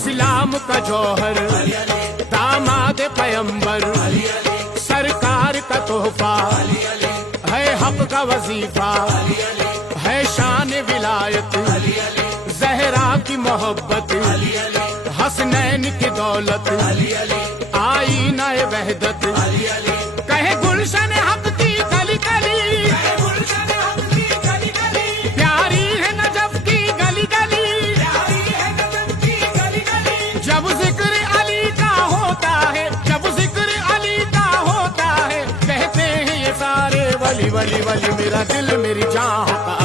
इस्लाम का जौहर, दामाद पैगंबर, सरकार का तोहफा है, हक का वजीफा है, शान विलायत, जहरा की मोहब्बत, हसनैन की दौलत, आईना वहदत, कहे गुलशन हक की गली गली, प्यारी है नजफ की गली गली। जब जिक्र अली का होता है, जब जिक्र अली का होता है, कहते हैं ये सारे वली वली वली, मेरा दिल मेरी जान होता